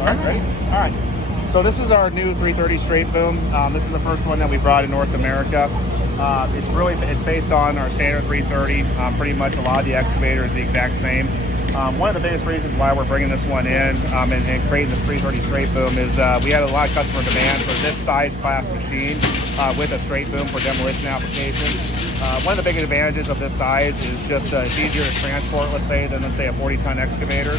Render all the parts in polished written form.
All right, ready? All right. So this is our new 330 straight boom. This is the first one that we brought in North America. It's based on our standard 330. Pretty much a lot of the excavator is the exact same. One of the biggest reasons why we're bringing this one in and creating this 330 straight boom is we had a lot of customer demand for this size class machine with a straight boom for demolition application. One of the big advantages of this size is just it's easier to transport, let's say, than a 40-ton excavator.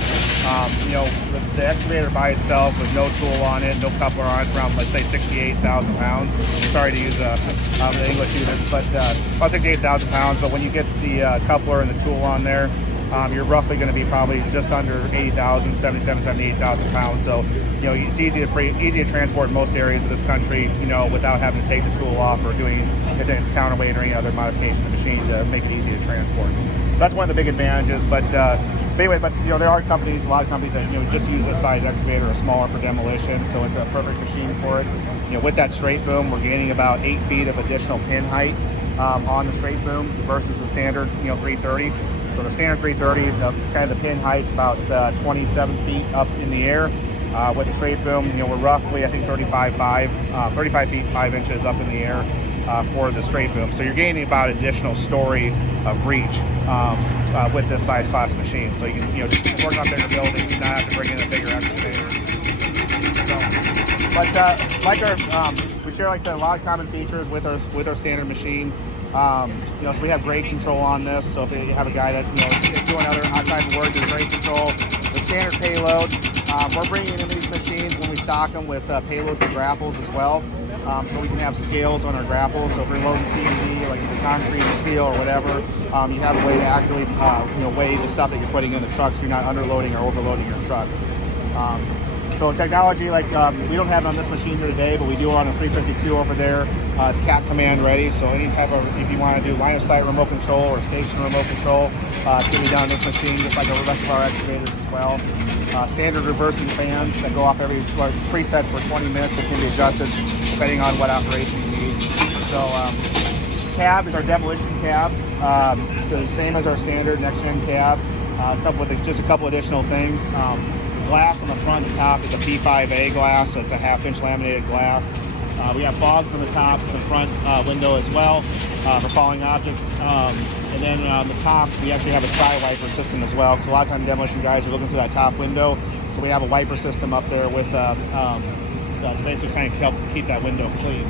The excavator by itself with no tool on it, no coupler on it, around, let's say, 68,000 pounds. Sorry to use the English units, but about 68,000 pounds. But when you get the coupler and the tool on there, you're roughly going to be probably just under 80,000, 77, 78,000 pounds. So, it's easy to transport in most areas of this country, without having to take the tool off or doing a counterweight or any other modification of the machine to make it easy to transport. So that's one of the big advantages. But anyway, there are companies, a lot of companies that just use this size excavator or smaller for demolition. So it's a perfect machine for it. With that straight boom, we're gaining about 8 feet of additional pin height on the straight boom versus the standard 330. So the standard 330, the pin height's about 27 feet up in the air. With the straight boom, we're roughly, I think, 35 feet 5 inches up in the air for the straight boom. So you're gaining about an additional story of reach with this size class machine. So you can work on bigger buildings and not have to bring in a bigger excavator. We share, like I said, a lot of common features with our standard machine. So we have grade control on this. So if you have a guy that is doing other type of work, there's grade control. The standard payload, we're bringing in these machines when we stock them with payload for grapples as well. So we can have scales on our grapples. So if you're loading C&D, like either concrete or steel or whatever, you have a way to accurately weigh the stuff that you're putting in the trucks. So you're not underloading or overloading your trucks. So technology, we don't have it on this machine here today, but we do it on a 352 over there. It's CAT command ready, so any type of, if you want to do line of sight remote control or station remote control, it can be done on this machine, just like the rest of our excavators as well. Standard reversing fans that go off every preset for 20 minutes, which can be adjusted depending on what operation you need. So cab is our demolition cab. So the same as our standard next-gen cab, just a couple additional things. Glass on the front and top is a P5A glass, so it's a half-inch laminated glass. We have fogs on the top of the front window as well for falling objects. And then on the top, we actually have a sky wiper system as well, because a lot of times demolition guys are looking through that top window. So we have a wiper system up there with basically kind of help keep that window clean.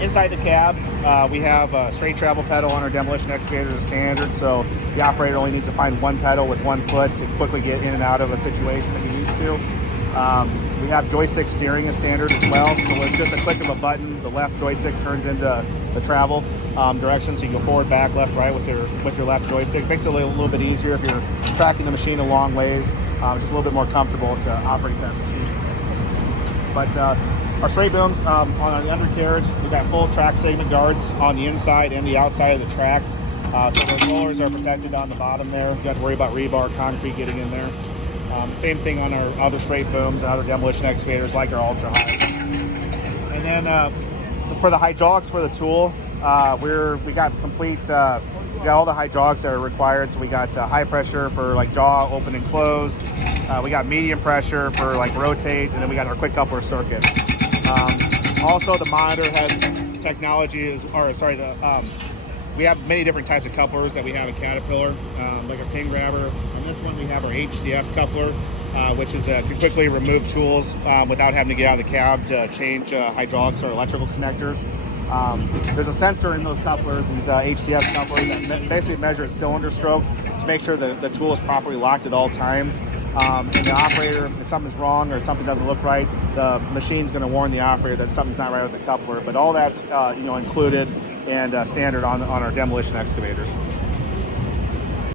Inside the cab, we have a straight travel pedal on our demolition excavator as standard, so the operator only needs to find one pedal with 1 foot to quickly get in and out of a situation if he needs to. We have joystick steering as standard as well, so with just a click of a button, the left joystick turns into the travel direction, so you go forward, back, left, right with your left joystick. It makes it a little bit easier if you're tracking the machine a long ways. Just a little bit more comfortable to operate that machine. But our straight booms on the undercarriage, we've got full track segment guards on the inside and the outside of the tracks. So the rollers are protected on the bottom there. You don't have to worry about rebar, concrete getting in there. Same thing on our other straight booms and other demolition excavators like our ultra high. And then for the hydraulics for the tool, we got all the hydraulics that are required. So we got high pressure for jaw open and close. We got medium pressure for rotate, and then we got our quick coupler circuit. Also, the monitor has technology we have many different types of couplers that we have at Caterpillar, like a pin grabber. On this one, we have our HCS coupler, which is can quickly remove tools without having to get out of the cab to change hydraulics or electrical connectors. There's a sensor in those couplers, these HCS couplers, that basically measures cylinder stroke to make sure that the tool is properly locked at all times. And the operator, if something's wrong or something doesn't look right, the machine's going to warn the operator that something's not right with the coupler. But all that's included and standard on our demolition excavators.